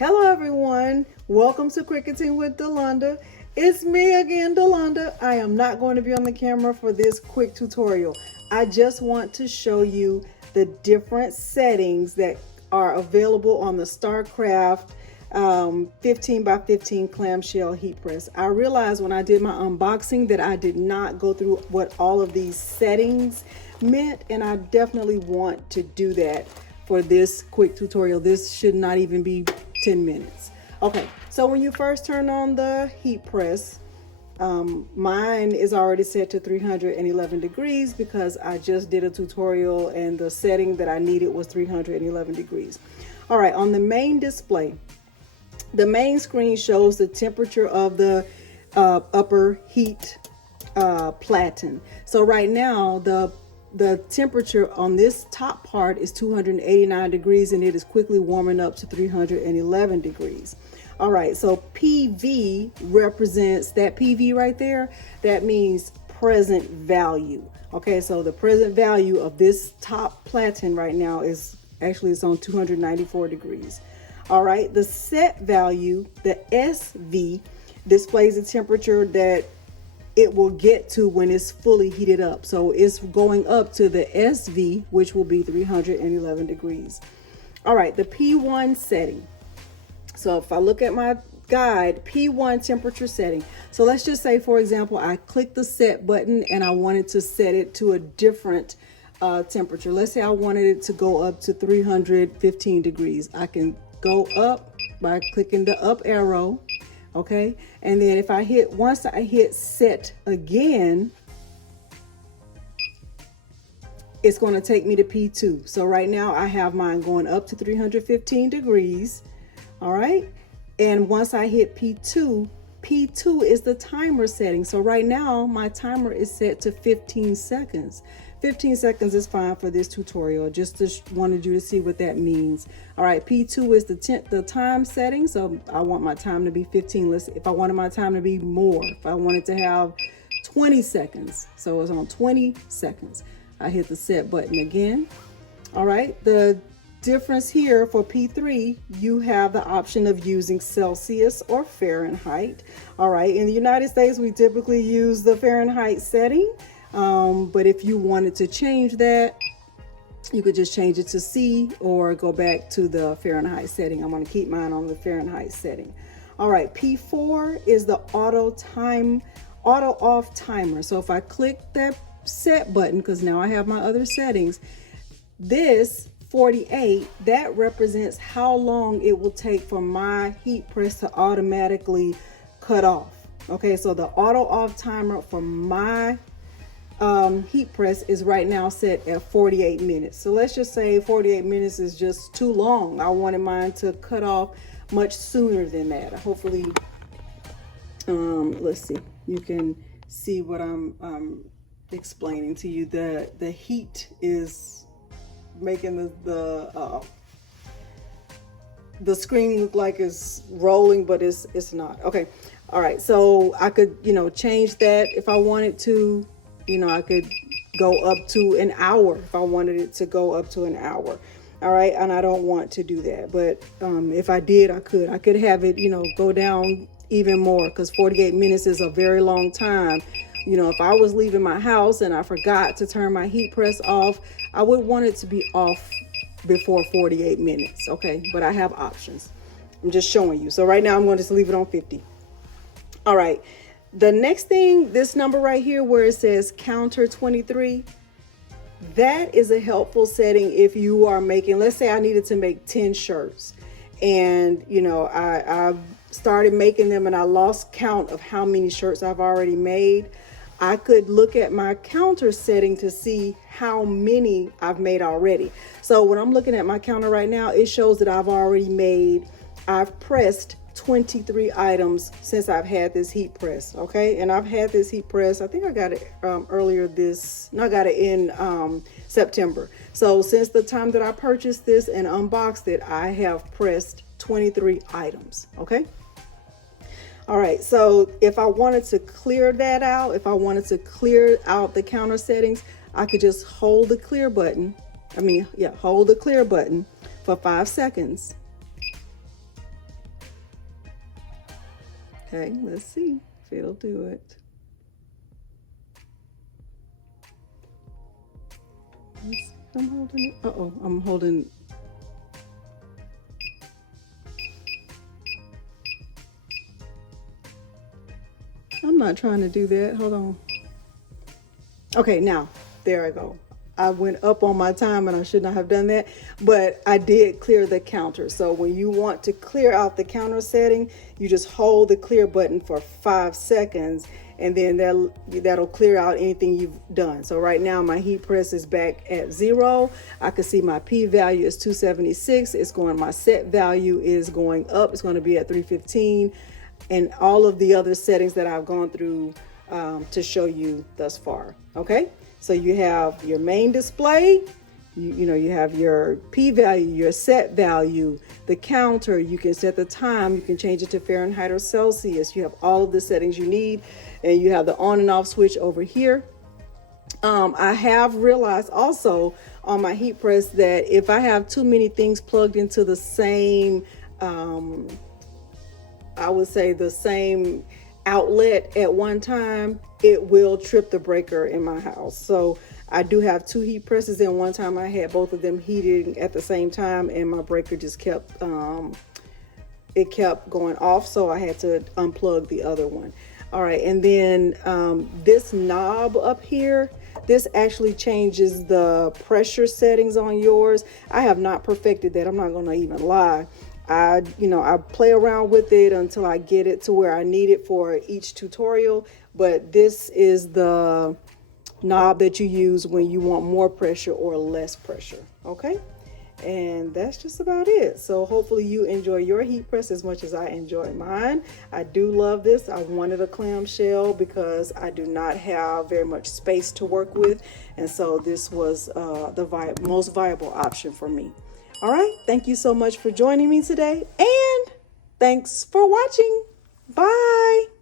Hello everyone, welcome to Cricketing with Delonda. It's me again, Delonda. I am not going to be on the camera for this quick tutorial. I just want to show you the different settings that are available on the Starcraft 15 by 15 clamshell heat press. I realized when I did my unboxing that I did not go through what all of these settings meant, and I definitely want to do that for this quick tutorial. This should not even be 10 minutes. Okay, so when you first turn on the heat press, mine is already set to 311 degrees because I just did a tutorial and the setting that I needed was 311 degrees. All right, on the main display, the main screen shows the temperature of the upper heat platen. So right now, the temperature on this top part is 289 degrees and it is quickly warming up to 311 degrees. All right, so PV represents that PV right there. That means present value. Okay, so the present value of this top platen right now is actually it's on 294 degrees. All right, the set value, the SV, displays the temperature that it will get to when it's fully heated up. So it's going up to the SV, which will be 311 degrees. All right, the P1 setting. So if I look at my guide, P1 temperature setting. So let's just say, for example, I click the set button and I wanted to set it to a different temperature. Let's say I wanted it to go up to 315 degrees. I can go up by clicking the up arrow. Okay, and then if once I hit set again, it's going to take me to P2. So right now I have mine going up to 315 degrees. All right, and once I hit P2 is the timer setting. So right now my timer is set to 15 seconds. 15 seconds is fine for this tutorial. Just wanted you to see what that means. All right, P2 is the time setting. So I want my time to be 15. If I wanted my time to be more, if I wanted to have 20 seconds. So it's on 20 seconds. I hit the set button again. All right, the difference here for P3, you have the option of using Celsius or Fahrenheit. All right, in the United States, we typically use the Fahrenheit setting. But if you wanted to change that, you could just change it to C or go back to the Fahrenheit setting. I'm going to keep mine on the Fahrenheit setting. All right, P4 is the auto off timer. So if I click that set button, because now I have my other settings, this 48, that represents how long it will take for my heat press to automatically cut off. Okay, so the auto off timer for my heat press is right now set at 48 minutes. So let's just say 48 minutes is just too long. I wanted mine to cut off much sooner than that. Hopefully, let's see, you can see what I'm explaining to you. The heat is making the screen look like it's rolling, but it's not. Okay, all right, so I could change that if I wanted to. I could go up to an hour if I wanted it to go up to an hour. All right, and I don't want to do that, but if I did, I could have it go down even more, because 48 minutes is a very long time. If I was leaving my house and I forgot to turn my heat press off, I would want it to be off before 48 minutes. Okay, but I have options. I'm just showing you. So right now I'm going to just leave it on 50. All right, the next thing, this number right here where it says counter 23, that is a helpful setting if you are making, let's say I needed to make 10 shirts and I started making them and I lost count of how many shirts I've already made. I could look at my counter setting to see how many I've made already. So when I'm looking at my counter right now, it shows that I've pressed 23 items since I've had this heat press. Okay, and I've had this heat press, I think I got it I got it in September. So since the time that I purchased this and unboxed it, I have pressed 23 items. Okay, all right, so if I wanted to clear that out, if I wanted to clear out the counter settings, I could just hold the clear button. Hold the clear button for 5 seconds. Okay, let's see if it'll do it. I'm holding it. Uh-oh, I'm holding. I'm not trying to do that. Hold on. Okay, now, there I go. I went up on my time and I should not have done that, but I did clear the counter. So when you want to clear out the counter setting, you just hold the clear button for 5 seconds, and then that'll clear out anything you've done. So right now my heat press is back at 0. I can see my P value is 276. It's going, my set value is going up. It's going to be at 315, and all of the other settings that I've gone through to show you thus far. Okay, so you have your main display, you have your P value, your set value, the counter. You can set the time, you can change it to Fahrenheit or Celsius. You have all of the settings you need, and you have the on and off switch over here. I have realized also on my heat press that if I have too many things plugged into the same, I would say the same outlet at one time, it will trip the breaker in my house. So I do have 2 heat presses, and one time I had both of them heating at the same time, and my breaker just kept it kept going off, so I had to unplug the other one. All right, and then this knob up here, this actually changes the pressure settings on yours. I have not perfected that, I'm not gonna even lie. I play around with it until I get it to where I need it for each tutorial, but this is the knob that you use when you want more pressure or less pressure. Okay, and that's just about it. So hopefully you enjoy your heat press as much as I enjoy mine. I do love this. I wanted a clamshell because I do not have very much space to work with, and so this was the most viable option for me. All right, thank you so much for joining me today, and thanks for watching. Bye.